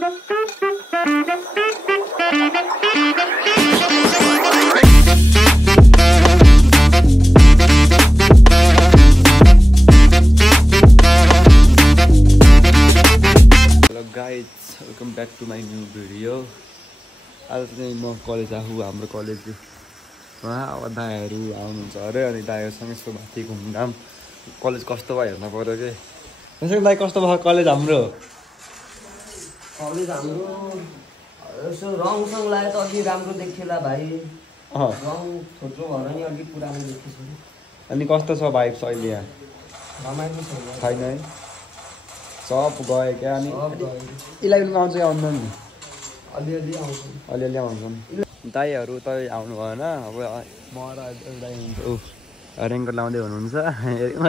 guys, welcome back to my new video. आज चाहिँ म कलेज आफू हाम्रो कलेजमा अब दाइहरू आउनुहुन्छ अरे अनि दाइहरूसँग यसो माथि घुमघाम कलेज कस्तो भयो हेर्न पर्यो के त्यसै दाइ कस्तो भयो कलेज हाम्रो यसो रङसँग लाए त अलि राम्रो देखिएला भाइ रङ थोत्रो भएर नि अलि पुरानो देखिन्छ अनि कस्तो छ भाइब्स अहिले यहाँ रमाइलो छैन है सब गयो क्या अनि 11 आउँछ कि आउँदैन नि अलिअलि आउँछन् दाइहरू त आउनु भएन अब म र दाइ हुन्छ रेनकोट लाउँदै हुनुहुन्छ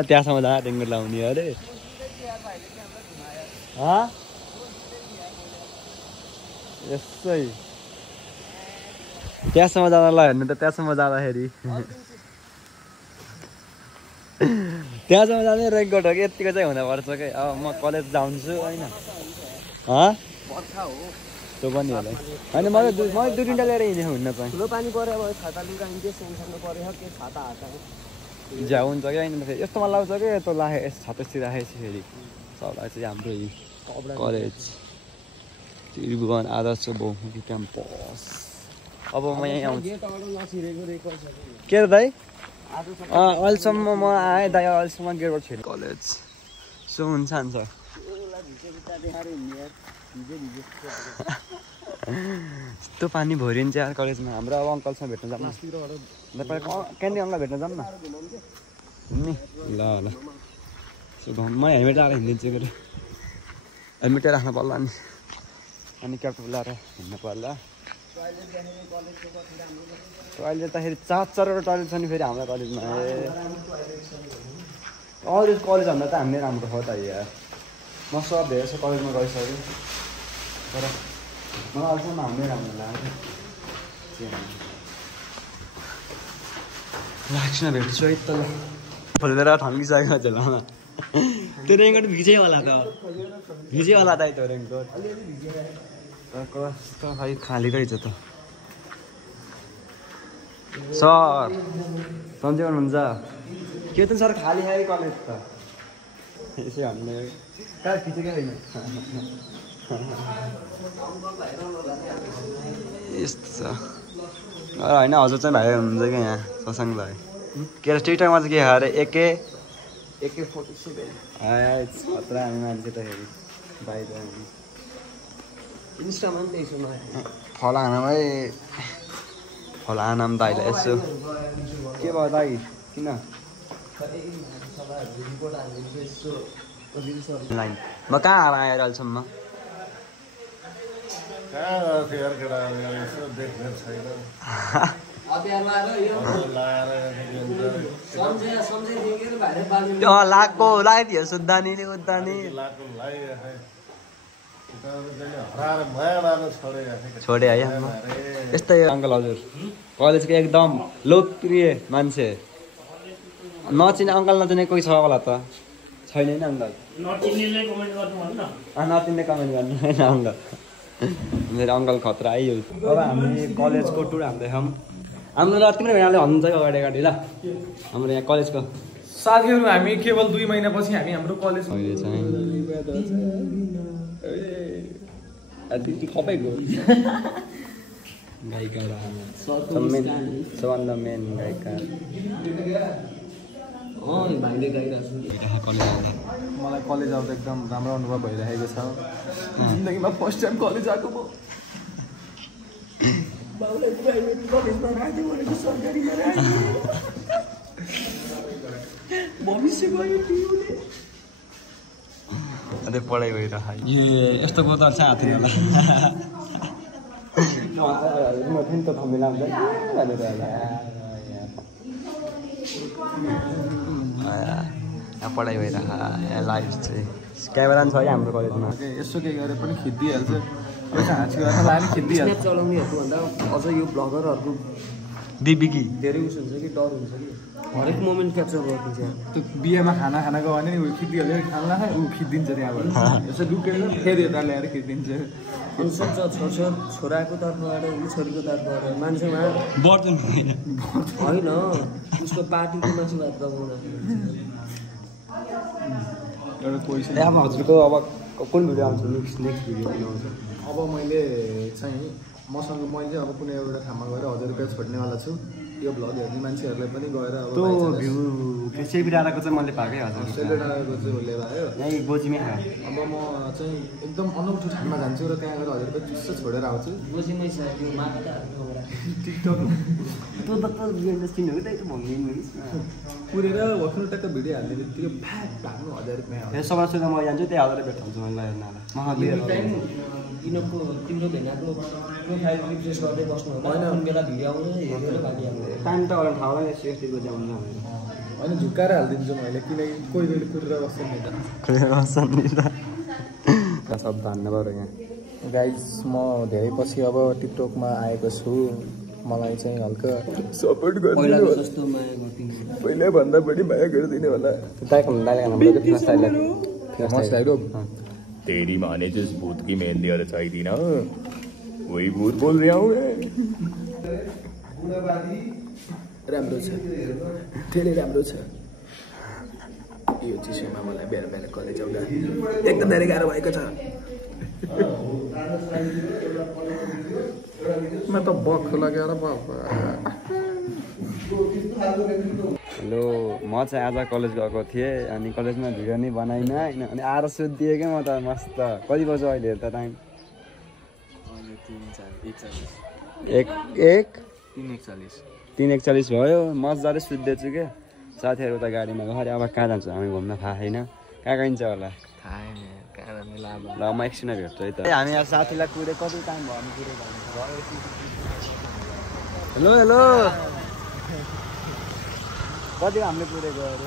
त्यहाँसम्म जाँदा रेनकोट लाउने अरे यसै त्यहाँसम्म जाँदा ल हेर्नु त त्यहाँसम्म जाँदाखेरि त्यहाँसम्म जाने रेनकोट हो कि यतिको चाहिँ हुनुपर्छ कि अब म कलेज जान्छु होइन त्यो पनि होला होइन मैले दुई तिनवटा लिएर हिँडेको हुन्न चाहिँ ठुलो पानी पऱ्यो अब छाता लुगा हिँड्दै सेन्सनमा पऱ्यो के छाता हात ज्या हुन्छ कि होइन फेरि यस्तोमा लाउँछ कि यस्तो छातासी राखेपछि फेरि सबलाई चाहिँ हाम्रो कलेज त्रिभुवन आदर्श बहुमुखी क्याम्पस अब म यहीँ आउँछु के त दाइ अहिलेसम्म म आएँ दाइ अहिलेसम्म गेटबाट छिरेँ कलेज सो हुन्छ यस्तो पानी भरिन्छ यार कलेजमा हाम्रो अब अङ्कलसँग भेट्न जाऊँ क्यान्डिङ अङ्कल भेट्न जाऊँ न नि ल म हेलमेट लगाएर हिँडिदिन्छु के हेलमेटै राख्नु पर्ला नि अनि क्याप्टप लगाएर हिँड्नु पर्ला अहिले त फेरि 4-4वटा टोइलेट छ नि फेरि हाम्रो कलेजमा अरू कलेजभन्दा त हामीले राम्रो हो त यार म सब धेरै जस्तो कलेजमा गइसकेँ तर मलाई अहिलेसम्म हाम्रै राम्रो लाग्यो लाग्छ भेट्छु है त ल खोलेर ठन्किसकेको छ ल त्यो रेनकोट भिजेवाला त त्यो रेनकोट कस्तो खै खाली रहेछ त सर सन्चै हुनुहुन्छ के त सर खाली है कलेज त यसै भन्नु कहाँ खिचेकै होइन यस्तो छ होइन हजुर चाहिँ भाइ हुनुहुन्छ क्या यहाँ ससँग भाइ के अरे टिकटकमा चाहिँ के अरे AK-47 खतरा हामी मान्छे त फेरि बाहिर इन्स्टामा पनि देख्छु म फलानाम दाइलाई यसो के भयो दाइ किन लाइन म कहाँ आएर अहिलेसम्म लगाइदियो सुद्धानीले उद्धानी छोडे है यस्तै अङ्कल हजुर कलेजको एकदम लोकप्रिय मान्छे नचिने अङ्कल नचिने कोही छ होला त छैन नि अङ्कल नचिन्ने कमेन्ट गर्नु होइन अङ्कल मेरो अङ्कल खतरा आइयो अब हामी कलेजको टुर हान्दैछौँ हाम्रो ल तिम्रो भेडाले भन्नुहुन्छ है अगाडि ल हाम्रो यहाँ कलेजको साथीहरू हामी केवल 2 महिनापछि हामी हाम्रो कलेज अहिले चाहिँ गायिका सबभन्दा मेन गायिका मलाई कलेज आउँदा एकदम राम्रो अनुभव भइरहेको छ जिन्दगीमा फर्स्ट टाइम कलेज आएको म बाउलाई प्राइभेट कलेजमा राख्दै भनेको सरकारीमा राख्यो भविष्य गयो टियुले अझै पढाइ भइरहेको यस्तो बोतल चाहिँ हात म फेरि त थम्बिला हुन्छ भनेर यहाँ पढाइ भइरहेको यहाँ लाइभ चाहिँ क्यामेरा पनि छ कि हाम्रो कलेजमा यसो के गरे पनि खिचिदिहाल्छ हाँसी गर्न लाएर खिचिदिहाल्छ चलाउनेहरूकोभन्दा अझ यो ब्लगरहरूको बिबिकी धेरै उस हुन्छ कि डर हुन्छ कि हरेक मोमेन्ट क्याप्चर गरिदिन्छ त्यो बिहेमा खाना खानाको भने नि ऊ खिचिदिहाल्यो खाना ऊ खिचिदिन्छ त्यहाँबाट यसो लुकेर फेरि यता ल्याएर खिचिदिन्छ अनि सोध्छ छोराको तर्फबाट छोरीको तर्फबाट मान्छेमा बर्तन होइन उसको पार्टीको मान्छे बात गर्नु एउटा पैसा अब हजुरको अब कुन भिडियो आउँछ नेक्स्ट भिडियो आउँछ अब मैले चाहिँ मसँग मैले अब कुनै एउटा ठाउँमा गएर 1000 रुपियाँ छोड्नेवाला छु यो भ्लग हेर्ने मान्छेहरूलाई पनि गएर अब त्यो भ्यू सेभी डाँडाको चाहिँ मैले पाएँ हजुर सेले डाँडाको चाहिँ उसले भयो यहीँ गोजीमै खायो अब म चाहिँ एकदम अनौठो ठाउँमा जान्छु र त्यहाँ गएर 1000 रुपियाँ चुस्स छोडेर आउँछु गोजीमै छ त्यो माथि टिकटक त्यो त चिन्नु त भन्नु पुरेर वखुनुटाको भिडियो हाल्ने बित्तिकै भ्याट भाग्नु 1000 रुपियाँ आउँछ सबै सुगा म जान्छु त्यही 1000 रुपियाँ ठाउँछु मैले यिनीहरूको तिम्रो भेनाको प्रोफाइल रिफ्रेस गर्दै बस्नु होइन कुन बेला भिडियो आउँछ हेरेर भागिहाल्नु टाइम त अलिक ठाउँलाई सेफ्टी गोजाउँछ होइन झुक्काएर हालिदिन्छु मैले किनकि कोही कोहीले कुरेर बस्छ नि त सब धान्न पऱ्यो यहाँ गाइज म धेरै पछि अब टिकटकमा आएको छु मलाई चाहिँ हल्का सपोर्ट पहिलाको जस्तो माया गर्दिनु पहिला भन्दा बढी माया गरिदिने होला तेरी माँ ने जिस भूत की मेहंदी रचाई थी ना वही भूत बोल रहा हूँ राम्रो छ धेरै राम्रो छ यो चिसोमा मलाई बेला बेला कलेज आउँदा एकदम धेरै गाह्रो भएको छ म त बख लगेर हेलो म चाहिँ आज कलेज गएको थिएँ अनि कलेजमा भिडियो नै बनाइनँ होइन अनि आएर सोधिदिएँ क्या म त मस्त कति बज्यो अहिले त टाइम 3:41 भयो मजाले सुत्दैछु क्या साथीहरू त गाडीमा गएर अब कहाँ जान्छ हामी घुम्न थाहा छैन कहाँ गइन्छ होला ल म एकछिनमा भेट्छु है त हामी यहाँ साथीलाई कुरे कति टाइम भयो हामी कुरे हेलो हेलो कति हामीले कुरेको अरे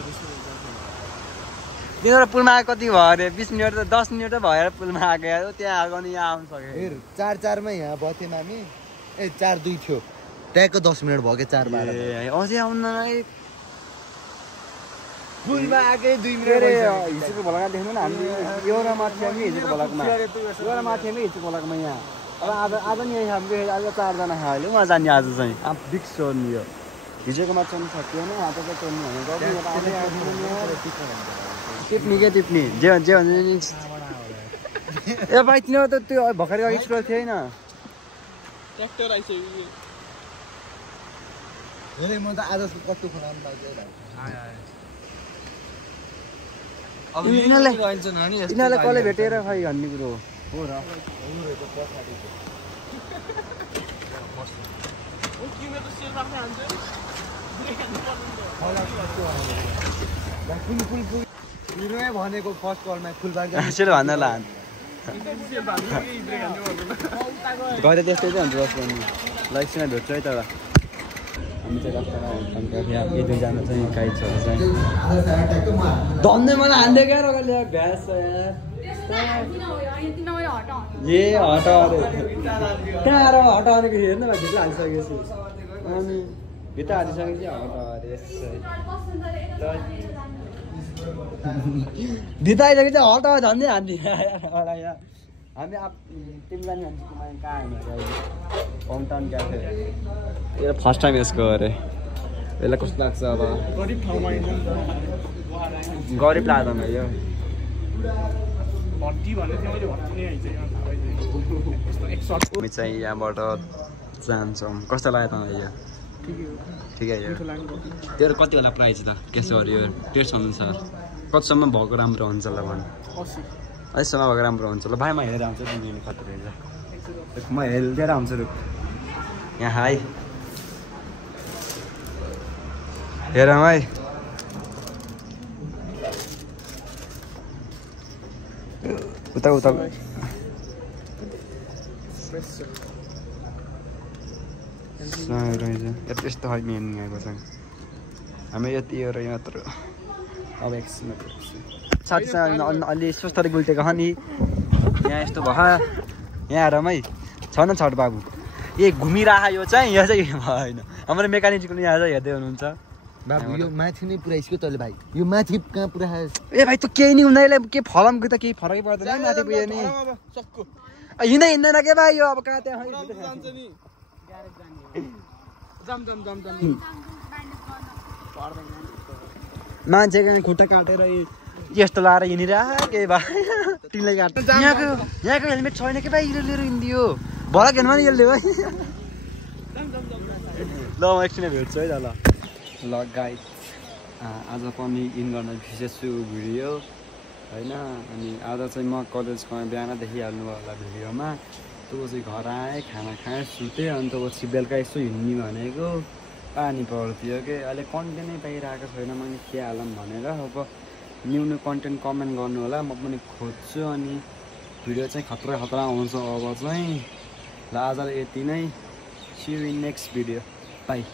तिनीहरू पुलमा आएको कति भयो अरे 20 मिनट त 10 मिनट त भएर पुलमा आएको यार त्यहाँ आएको नि यहाँ आउनु सक्यो 4:04 मा यहाँ बथेन हामी 4:02 थियो त्यहाँको 10 मिनट भयो कि 4:12 अझै आउनु पुलमा आएकै 2 मिनट हिजोको भलाका देख्नु न हामी एउटा माथि हामी हिजोको भलाकमा एउटा माथि हामी हिजोको भलाकमा यहाँ अब आज नि हाम्रो आज 4 जना खायो अहिले म जाने आज चाहिँ अब बिग सो नि यो हिजोकोमा चल्नु सकिएन आज चाहिँ चल्नु भनेको टिप्नी के टिप्नी जे भन्छ ए भाइ तिनीहरू त त्यो भर्खर एक्सप्लोर थियो होइन ट्र्याक्टर आइसक्यो हेरे म त आज कस्तो खुनाम पाउँछ अब यिनीहरूलाई कसले भेटेर खै भन्ने कुरो हो र भनेको फर्स्ट कलमा फुलबारी सेल भन्न ला गएर त्यस्तै चाहिँ हुन्छ बस भन्नु ल एकछिनमा भेट्छु है तर हामी चाहिँ रास्तामा यी दुईजना चाहिँ गाइड छ धन्दै मलाई हान्दै क्या रगले भ्यास छ ए हट अरे त्यहाँ आएर हट अरेको हेर्नु भित्र हालिसकेपछि अनि भित्र हालिसकेपछि हट अरे भित्र आइसकेपछि हट झन्डै हान्ने हामी अब तिमीलाई नि कहाँ होम टाउन क्याफे यो फर्स्ट टाइम यसको अरे यसलाई कस्तो लाग्छ अब गरिब लाग्दैन यो हामी चाहिँ यहाँबाट जान्छौँ कस्तो लाग्यो त यो ठिकै यो त्यो कति होला प्राइस त कसो अरे यो टेस्ट अनुसार कतिसम्म भएको राम्रो हुन्छ होला भन् 80सम्म भएको राम्रो हुन्छ ल भाइ म हेरेर आउँछु तिमीले कति रहेछ म हेरिदिएर आउँछु रुख यहाँ हाई हेरौँ है उता उता रहेछ यस्तो है मेन यहाँको चाहिँ हामी यति हो र मात्र अब एकछिन साथीसँग अलि सुस्तरी गुल्टेको छ नि यहाँ यस्तो भयो यहाँ हेरौँ है छ न छठ बाबु ए घुमिरह यो चाहिँ यहाँ चाहिँ होइन हाम्रो मेकानिकको यहाँ चाहिँ हेर्दै हुनुहुन्छ बाबु यो माथि नै पुऱ्याइसक्यो तैँले भाइ यो माथि कहाँ पुऱ्याएस ए भाइ त केही नि हुँदैन के फलामको त केही फरकै पर्दैन माथि पुग्यो नि हिँड्दै हिँड्दैन के भाइ यो अब कहाँ त्यहाँ मान्छेको खुट्टा काटेर यस्तो लाएर हिँडिरह के भाइ तिमीलाई काट्छ यहाँको हेलमेट छैन के भाइ लिएर हिँडिदियो भला घेनमा नि यसले भाइ ल म एकछिन भेट्छु है त ल गाइस आज पनि इन गर्न खिचेछु भिडियो होइन अनि आज चाहिँ म कलेजको बिहान देखिहाल्नु भयो होला भिडियोमा तँ चाहिँ घर आएँ खाना खाएँ सुतेँ अनि तँपछि बेलुका यसो हिँड्ने भनेको पानी पर्थ्यो कि अहिले कन्टेन्टै पाइरहेको छैन मैले के हालौँ भनेर अब न्यू कन्टेन्ट कमेन्ट गर्नु होला म पनि खोज्छु अनि भिडियो चाहिँ खतरा आउँछ अब चाहिँ ल आजलाई यति नै see you in next video by